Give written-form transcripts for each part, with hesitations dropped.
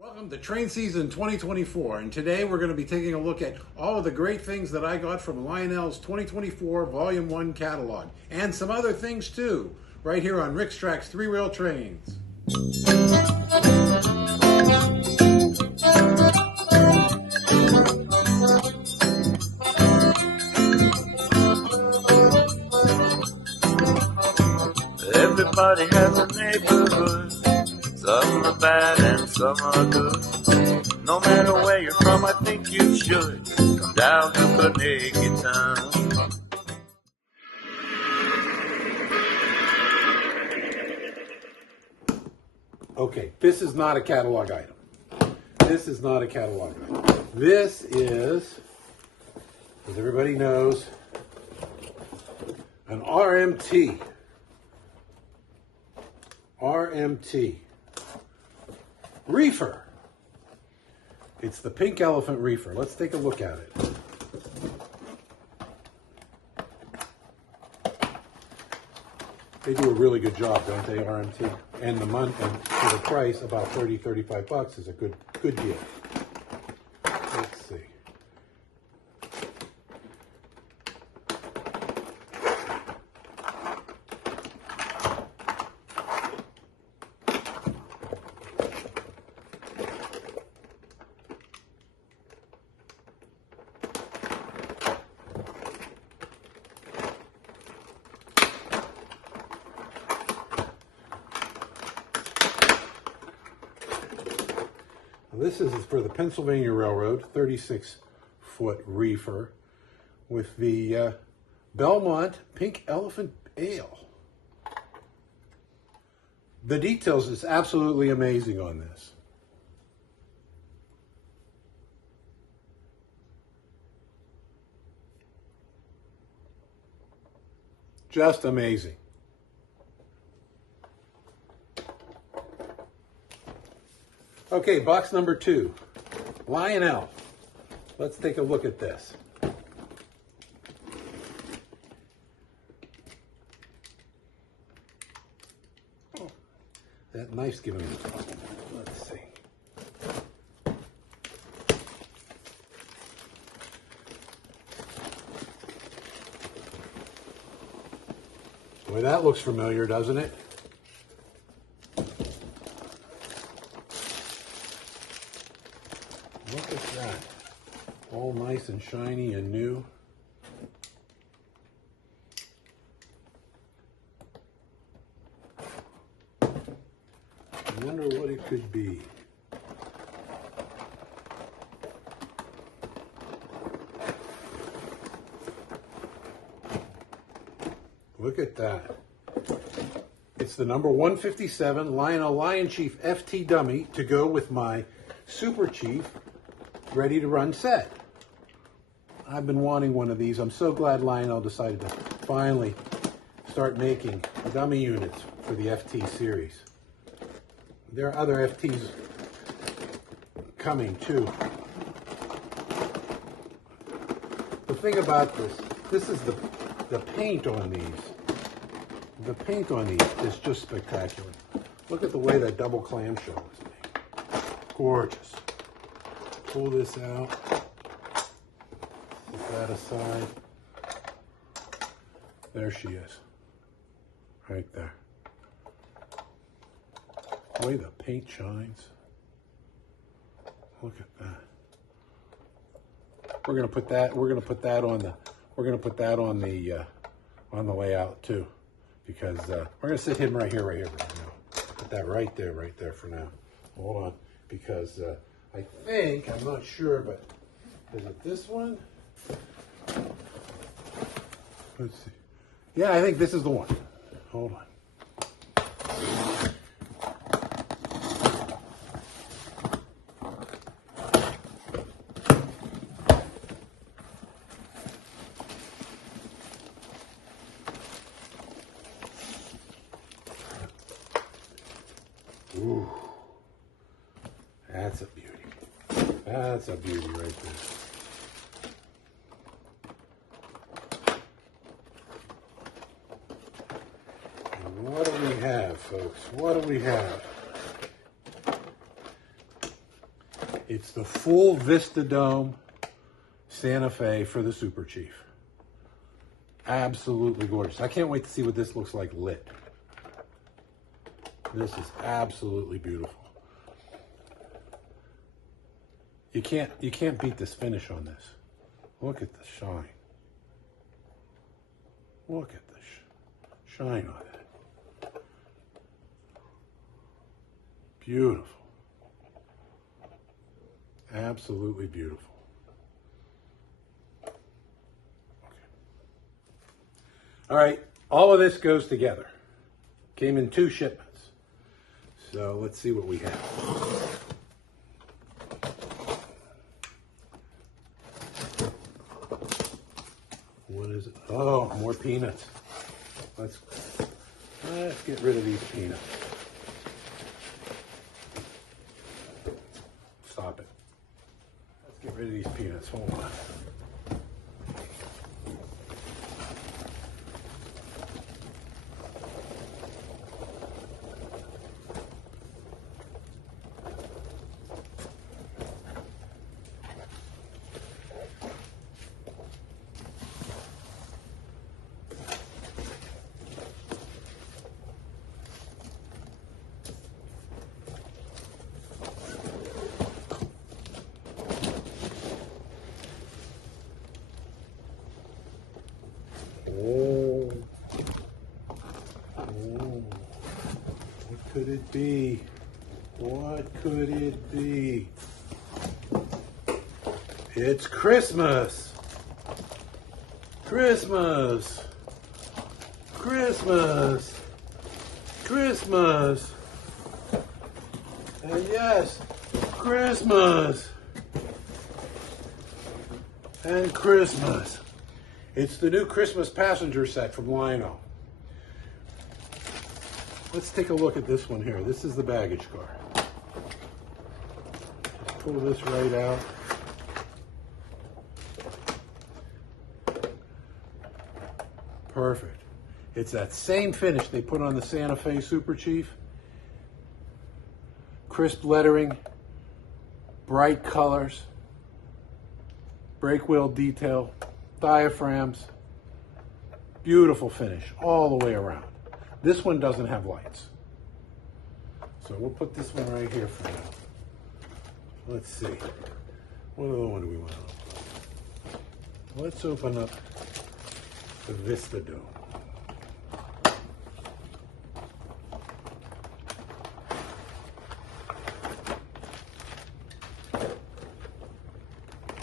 Welcome to Train Season 2024, and today we're going to be taking a look at all of the great things that I got from Lionel's 2024 Volume 1 catalog, and some other things too, right here on Rick's Tracks 3-Wheel Trains. Everybody has a neighborhood. Some are bad and some are good. No matter where you're from, I think you should come down to Carnegie Town. Okay, this is not a catalog item. This is not a catalog item. This is, as everybody knows, an RMT. RMT. Reefer. It's the Pink Elephant Reefer. Let's take a look at it. They do a really good job, don't they, RMT? And the month, and for the price, about $30-35 is a good deal. Let's see. This is for the Pennsylvania Railroad, 36-foot reefer with the Belmont Pink Elephant Ale. The details is absolutely amazing on this. Just amazing. Okay, box number 2, Lionel. Let's take a look at this. Oh, that knife's giving me trouble. Let's see. Boy, that looks familiar, doesn't it? Look at that. All nice and shiny and new. I wonder what it could be. Look at that. It's the number 157 Lionel Lion Chief FT dummy to go with my Super Chief ready to run set. I've been wanting one of these. I'm so glad Lionel decided to finally start making dummy units for the FT series. There are other FTs coming too. The thing about this is the paint on these. The paint on these is just spectacular. Look at the way that double clamshell is made. Gorgeous. Pull this out, put that aside. There she is, right there. The way the paint shines. Look at that. We're gonna put that on the layout too, because we're gonna sit him right here for now. Put that right there for now. Hold on, because. I think, I'm not sure, but is it this one? Let's see. Yeah, I think this is the one. Hold on. Ooh. That's a beauty. That's a beauty right there. And what do we have, folks? What do we have? It's the full Vista Dome Santa Fe for the Super Chief. Absolutely gorgeous. I can't wait to see what this looks like lit. This is absolutely beautiful. You can't beat this finish on this. Look at the shine. Look at the shine on it. Beautiful. Absolutely beautiful. Okay. All right, all of this goes together. Came in 2 shipments. So let's see what we have. What is it? Oh, more peanuts. Let's get rid of these peanuts. Stop it. Let's get rid of these peanuts. Hold on. Oh, what could it be? What could it be? It's Christmas! Christmas! Christmas! Christmas! And yes, Christmas! And Christmas! It's the new Christmas passenger set from Lionel. Let's take a look at this one here. This is the baggage car. Let's pull this right out. Perfect. It's that same finish they put on the Santa Fe Super Chief. Crisp lettering, bright colors, brake wheel detail, diaphragms, beautiful finish all the way around. This one doesn't have lights. So we'll put this one right here for now. Let's see. What other one do we want to open? Let's open up the Vista Dome.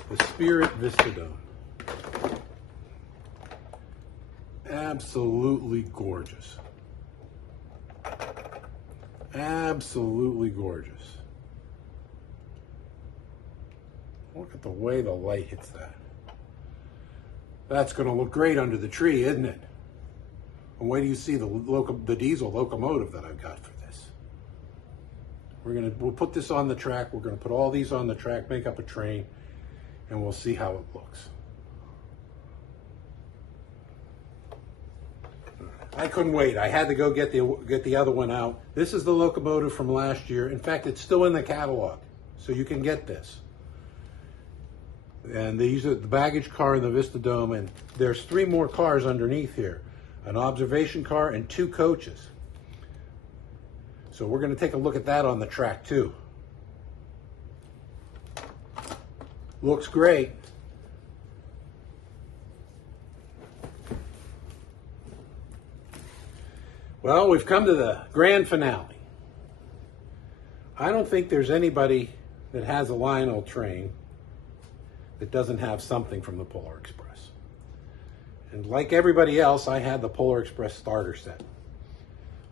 The Spirit Vista Dome. Absolutely gorgeous. Absolutely gorgeous. Look at the way the light hits that. That's going to look great under the tree, isn't it? And wait till you see the diesel locomotive that I've got for this. We'll put this on the track. We're going to put all these on the track, make up a train, and we'll see how it looks. I couldn't wait. I had to go get the other one out. This is the locomotive from last year. In fact, it's still in the catalog, so you can get this. And these are the baggage car and the Vista Dome, and there's 3 more cars underneath here. An observation car and 2 coaches. So we're going to take a look at that on the track too. Looks great. Well, we've come to the grand finale. I don't think there's anybody that has a Lionel train that doesn't have something from the Polar Express. And like everybody else, I had the Polar Express starter set.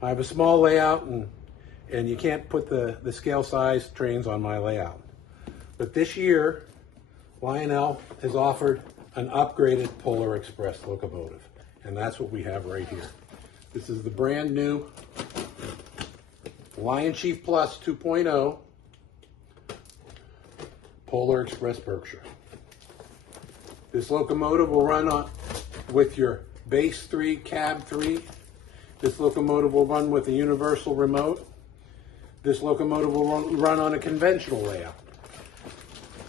I have a small layout, and you can't put the scale size trains on my layout. But this year, Lionel has offered an upgraded Polar Express locomotive, and that's what we have right here. This is the brand new Lion Chief Plus 2.0 Polar Express Berkshire. This locomotive will run with your base 3, cab 3. This locomotive will run with a universal remote. This locomotive will run on a conventional layout.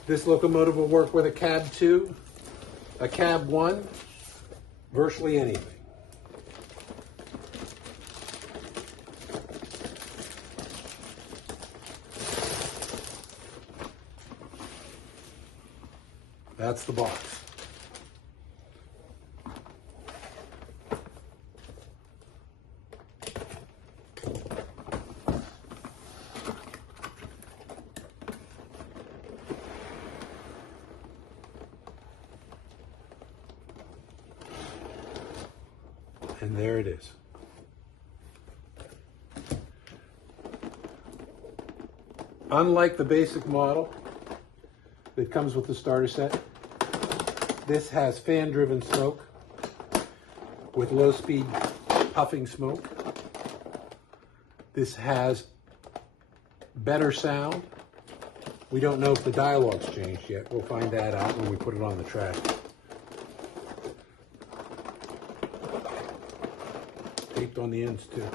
This locomotive will work with a cab 2, a cab 1, virtually anything. That's the box. And there it is. Unlike the basic model that comes with the starter set, this has fan-driven smoke with low-speed puffing smoke. This has better sound. We don't know if the dialogue's changed yet. We'll find that out when we put it on the track. Taped on the ends too.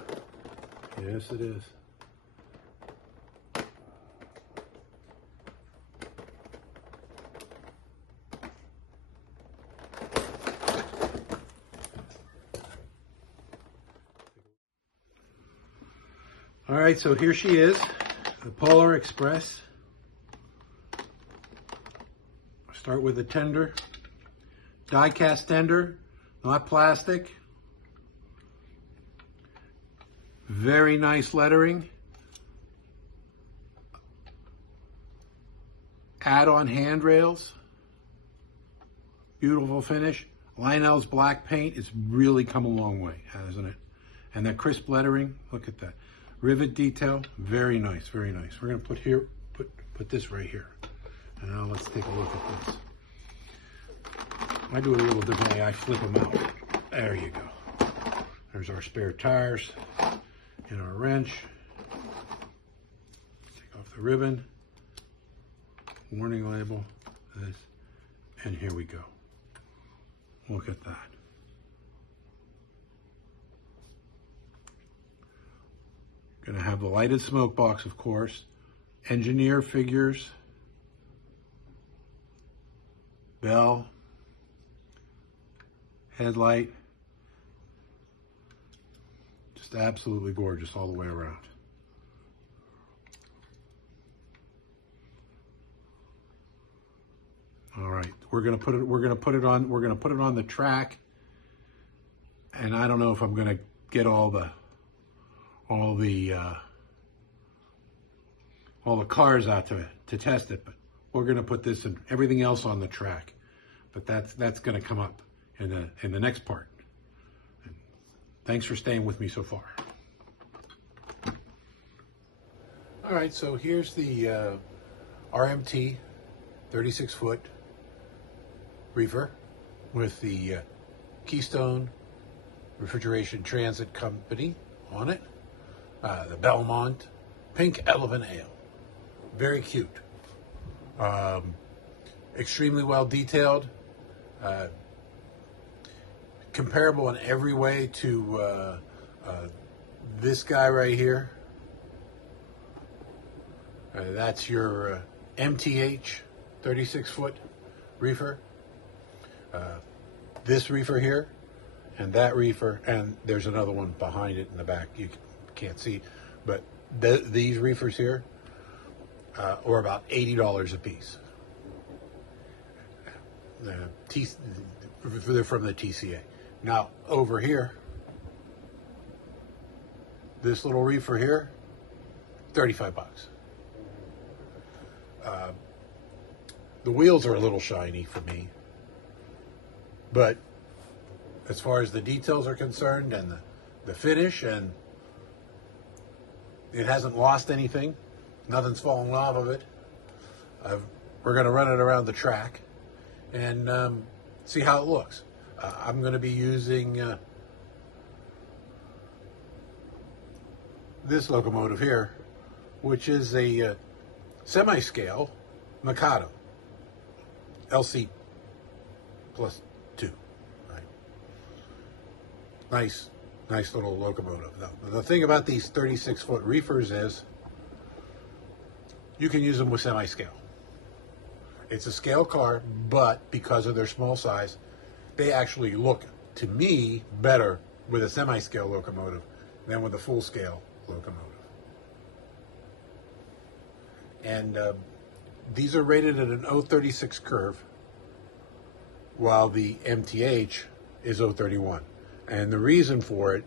Yes, it is. All right, so here she is, the Polar Express. Start with the tender, die-cast tender, not plastic. Very nice lettering. Add-on handrails. Beautiful finish. Lionel's black paint has really come a long way, hasn't it? And that crisp lettering, look at that. Rivet detail, very nice, very nice. We're gonna put this right here. And now let's take a look at this. I do it a little differently, I flip them out. There you go. There's our spare tires and our wrench. Take off the ribbon, warning label, this, and here we go. Look at that. Gonna have the lighted smoke box, of course, engineer figures, bell, headlight, just absolutely gorgeous all the way around. All right, we're gonna put it on the track, and I don't know if I'm gonna get all the cars out to test it, but we're going to put this and everything else on the track. But that's going to come up in the next part. And thanks for staying with me so far. All right, so here's the RMT 36-foot reefer with the Keystone Refrigeration Transit Company on it. The Belmont Pink Elephant Ale. Very cute. Extremely well detailed. Comparable in every way to this guy right here. That's your MTH 36-foot reefer. This reefer here, and that reefer, and there's another one behind it in the back. You can't see, but these reefers here are about $80 a piece. They're from the TCA. Now over here, this little reefer here, 35 bucks. The wheels are a little shiny for me, but as far as the details are concerned and the finish, and it hasn't lost anything. Nothing's fallen off of it. We're going to run it around the track and see how it looks. I'm going to be using this locomotive here, which is a semi-scale Mikado LC plus 2. Right? Nice little locomotive. The thing about these 36-foot reefers is you can use them with semi-scale. It's a scale car, but because of their small size, they actually look, to me, better with a semi-scale locomotive than with a full-scale locomotive. And these are rated at an 036 curve, while the MTH is 031. And the reason for it,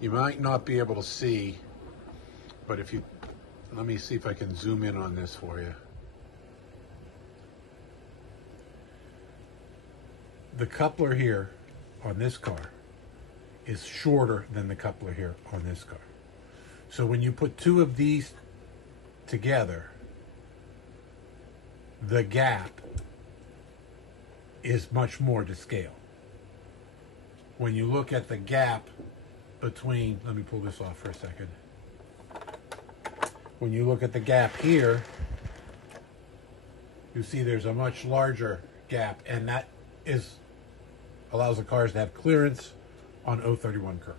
you might not be able to see, but if you, let me see if I can zoom in on this for you. The coupler here on this car is shorter than the coupler here on this car. So when you put two of these together, the gap is much more to scale. When you look at the gap between, let me pull this off for a second. When you look at the gap here, you see there's a much larger gap, and that allows the cars to have clearance on 031 curve.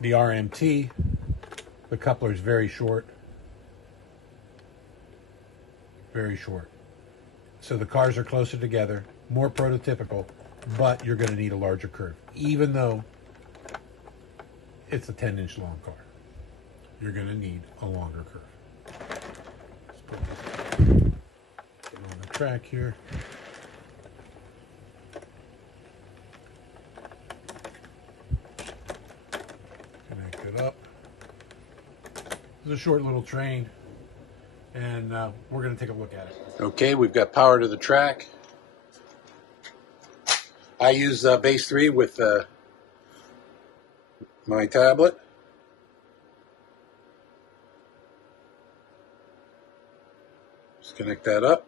The RMT, the coupler is very short. Very short. So the cars are closer together, more prototypical, but you're going to need a larger curve. Even though it's a 10-inch long car, you're going to need a longer curve. Let's put this on the track here. Connect it up. It's a short little train, and we're going to take a look at it. Okay, we've got power to the track. I use base 3 with my tablet. Just connect that up.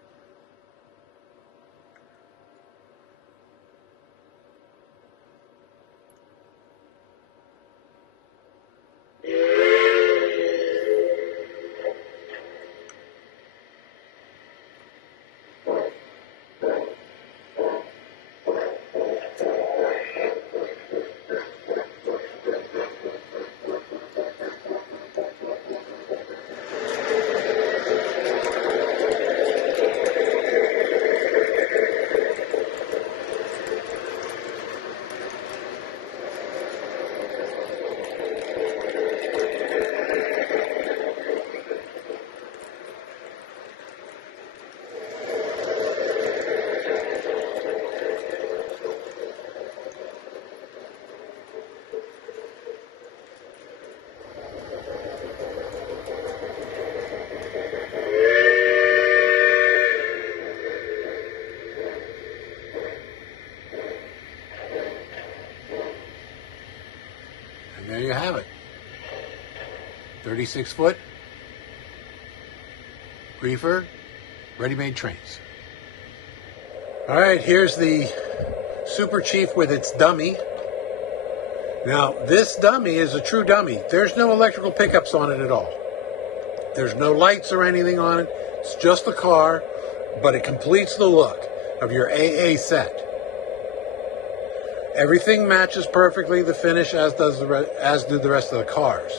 There you have it. 36-foot reefer ready-made trains. All right, here's the Super Chief with its dummy. Now, this dummy is a true dummy. There's no electrical pickups on it at all. There's no lights or anything on it. It's just a car, but it completes the look of your AA set. Everything matches perfectly the finish, as do the rest of the cars.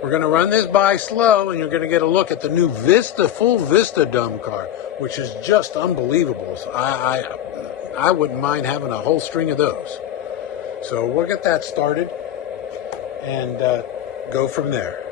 We're going to run this by slow, and you're going to get a look at the new Vista, full Vista dumb car, which is just unbelievable. So I wouldn't mind having a whole string of those. So we'll get that started and go from there.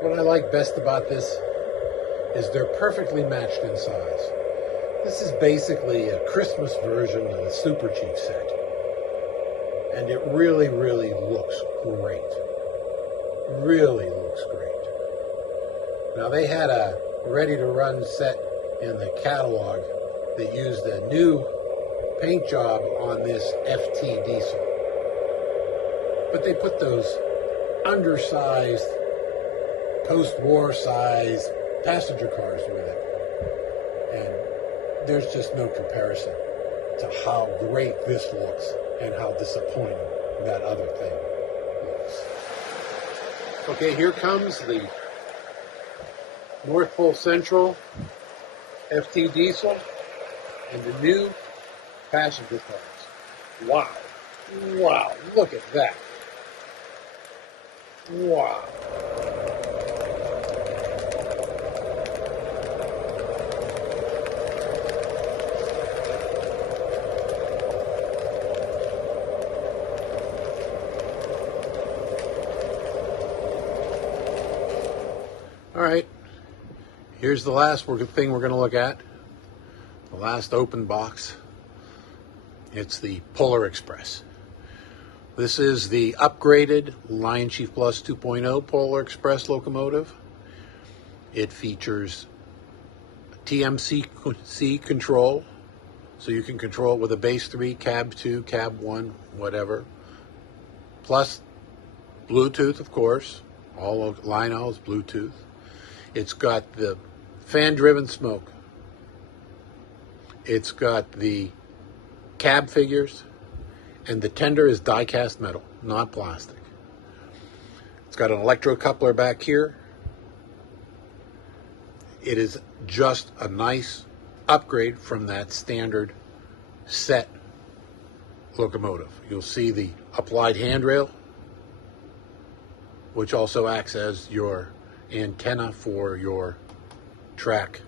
What I like best about this is they're perfectly matched in size. This is basically a Christmas version of the Super Chief set. And it really, really looks great. Really looks great. Now they had a ready-to-run set in the catalog that used a new paint job on this FT diesel. But they put those undersized, post-war size passenger cars with it. And there's just no comparison to how great this looks and how disappointing that other thing looks. Okay, here comes the North Pole Central FT diesel and the new passenger cars. Wow. Wow, look at that. Wow. All right, here's the last thing we're going to look at, the last open box. It's the Polar Express. This is the upgraded Lion Chief Plus 2.0 Polar Express locomotive. It features TMC control, so you can control it with a base 3, cab 2, cab 1, whatever. Plus Bluetooth, of course. All of Lionel is Bluetooth. It's got the fan-driven smoke. It's got the cab figures, and the tender is die-cast metal, not plastic. It's got an electro-coupler back here. It is just a nice upgrade from that standard set locomotive. You'll see the applied handrail, which also acts as your antenna for your track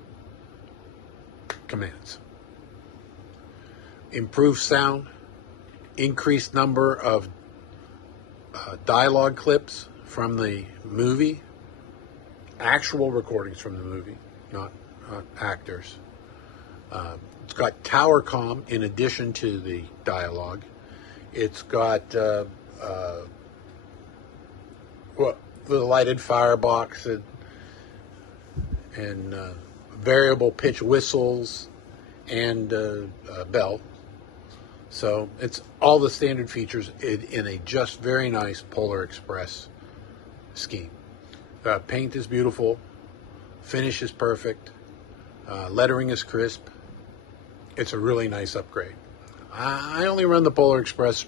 commands. Improved sound, increased number of dialogue clips from the movie, actual recordings from the movie, not actors. It's got tower comm in addition to the dialogue. It's got the lighted firebox and variable pitch whistles and bell. So it's all the standard features in a just very nice Polar Express scheme. Paint is beautiful, finish is perfect, lettering is crisp. It's a really nice upgrade. I only run the Polar Express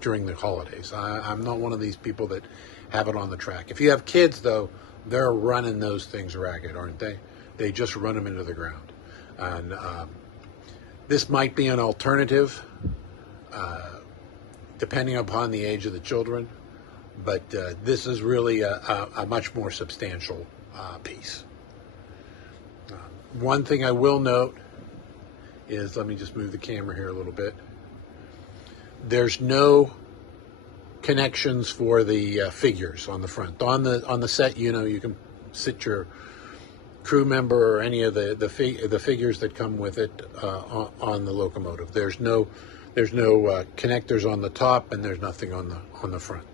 during the holidays. I'm not one of these people that have it on the track. If you have kids, though, they're running those things ragged, aren't they? They just run them into the ground. And this might be an alternative, depending upon the age of the children, but this is really a much more substantial piece. One thing I will note is, let me just move the camera here a little bit. There's no connections for the figures on the front. On the set, you can sit your crew member or any of the figures that come with it on the locomotive. There's no connectors on the top, and there's nothing on the front.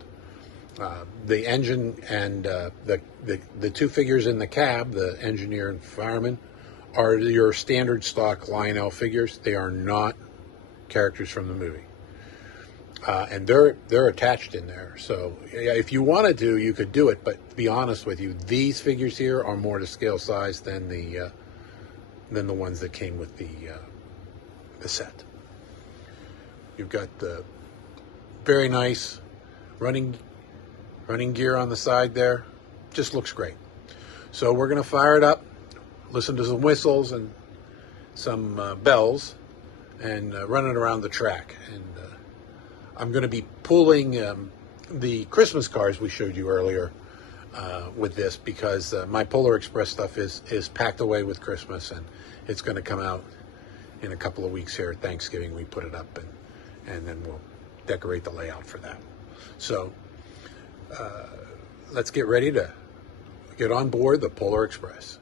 The engine and the two figures in the cab, the engineer and fireman, are your standard stock Lionel figures. They are not characters from the movie. And they're attached in there. So if you wanted to, you could do it. But to be honest with you, these figures here are more to scale size than the ones that came with the set. You've got the very nice running gear on the side there. Just looks great. So we're going to fire it up, listen to some whistles and some bells, and run it around the track. And I'm going to be pulling the Christmas cars we showed you earlier with this, because my Polar Express stuff is packed away with Christmas, and it's going to come out in a couple of weeks here at Thanksgiving. We put it up, and then we'll decorate the layout for that. So let's get ready to get on board the Polar Express.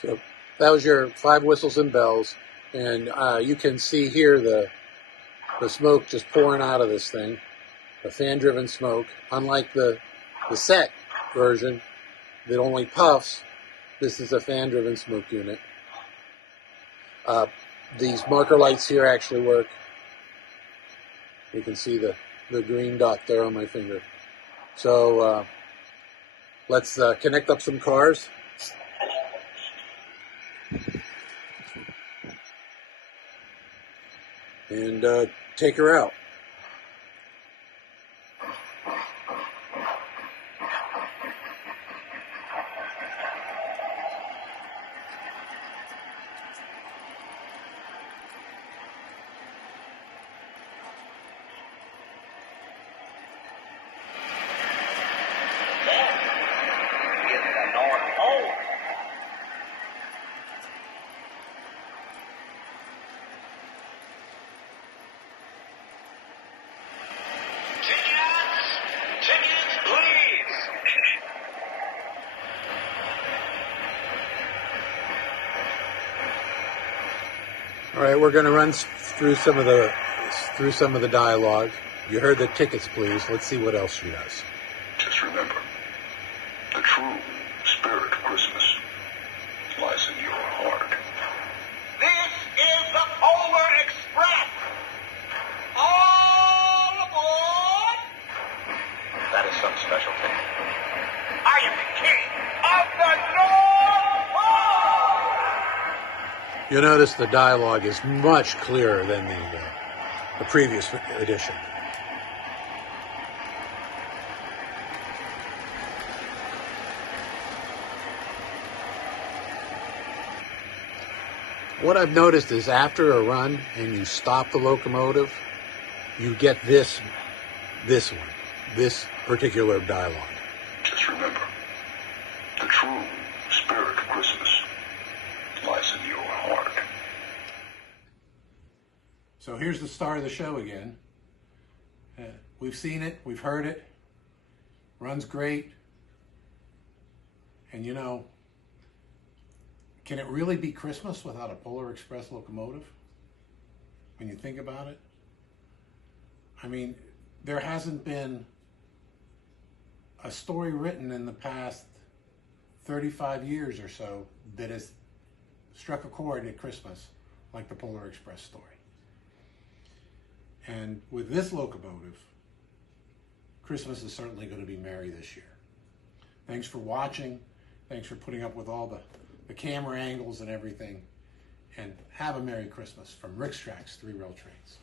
So that was your 5 whistles and bells, and you can see here the smoke just pouring out of this thing, the fan-driven smoke. Unlike the set version that only puffs, this is a fan-driven smoke unit. These marker lights here actually work. You can see the green dot there on my finger. So let's connect up some cars. And take her out. Tickets, please. All right, we're going to run through some of the dialogue. You heard the tickets, please. Let's see what else she does. Just remember, the true spirit of Christmas lies in your heart. This is the Polar Express. All aboard. That is some special thing. I am the king of the North Pole. You'll notice the dialogue is much clearer than the previous edition. What I've noticed is after a run and you stop the locomotive, you get this particular dialogue. Just remember, the true spirit of Christmas lies in your heart. So here's the star of the show again. We've seen it, we've heard it, runs great, and you know, can it really be Christmas without a Polar Express locomotive? When you think about it? I mean, there hasn't been a story written in the past 35 years or so that has struck a chord at Christmas like the Polar Express story. And with this locomotive, Christmas is certainly going to be merry this year. Thanks for watching. Thanks for putting up with all the camera angles and everything. And have a Merry Christmas from Rick's Tracks 3 Rail Trains.